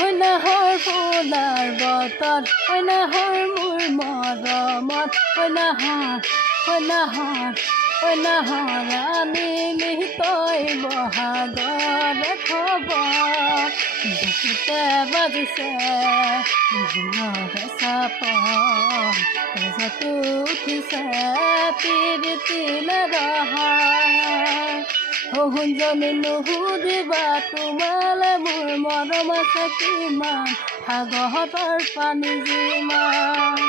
কইনাহৰ ফুলাৰ বতৰ কইনাহৰ মোৰ মৰমত কইনাহৰ আনিলি তই বহাগৰ খবৰ বুকুতে বাজিছে ঢোলৰ চাপৰ তেজতো উঠিছে পিৰিতিলে ৰহাই শুনজনী নুসুধিবা তোমালে মোৰ মৰম আছে কিমান সাগৰৰ পানী যিমান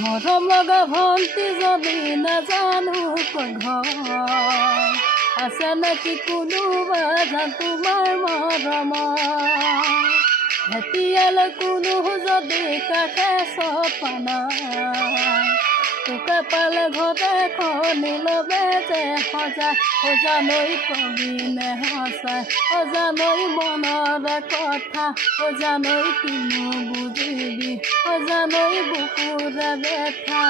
মৰম লগা ভণ্টি যদি নাজানো ক'ত ঘৰ আছে নেকি কোনোবা জান তোমাৰ মৰম এতিয়ালৈ কোনো যদি কাকে চপানা তোকে পালে ঘৰতে খনি ল'বে যে সজানৈ কবি নে সঁচাই সজানৈ মনৰ কথা সজানৈ কিনো বুজিবি সজানৈ বুকুৰে বেথা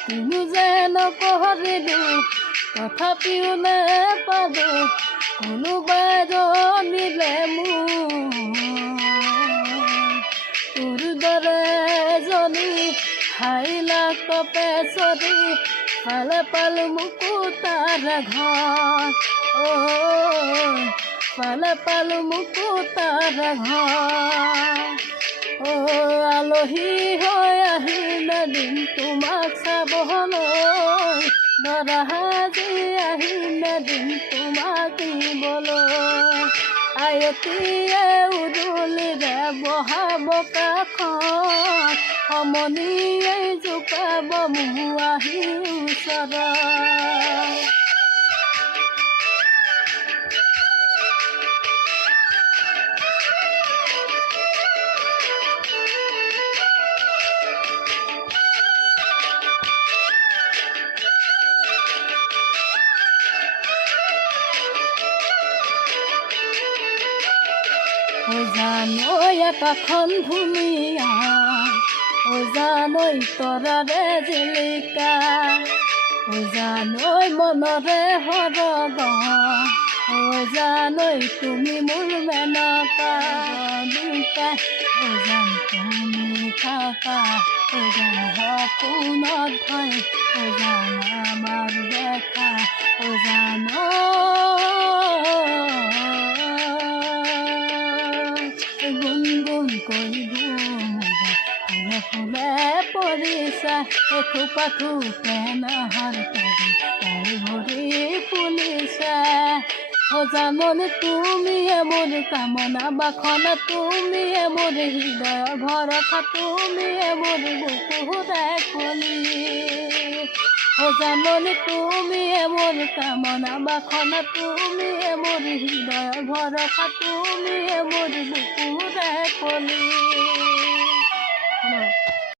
কিনো যে নকৰিলো তথাপিও নেপালো কোনোবাই জনিলে মোৰ দৰে জনী হাইলা কপে চৰি পালে পালো মুকুতাৰ ঘৰ পালে পালো মুকুতাৰ ঘৰ আলহী হৈ আহিলে দিন তোমাক চাবলৈ দৰা সাজি আহিলে দিন তোমাক দিবলৈ আয়তীয়ে উৰুলিৰে বহাব কাষত সমনীয়ে জোকাব মোৰ আহি ওচৰত জানৈ আকাশখন ধুনীয়া জানৈ তৰাৰে জিলিকা জানৈ মনৰে সৰগ জানৈ তুমি মোৰ মেনকা জান তুমি থাকা জান সপোনত হয় জান আমাৰ দেখা জান গুণগুণ কৰিব ফুলে ফুলে পৰিছা এথোপা থোপে নাহাৰ পাৰি তাই ভৰি ফুলিছে সজাননি তুমিয়ে মোৰ কামনা বাসনা তুমিয়ে মোৰ হৃদয় ভৰসা তুমিয়ে মোৰ বুকুৰে খুলি সজাননি তুমিয়ে মোৰ কামনা বাসনা তুমিয়ে মোৰ হৃদয় ভৰসা তুমিয়ে মোৰ বুকুৰে খুলি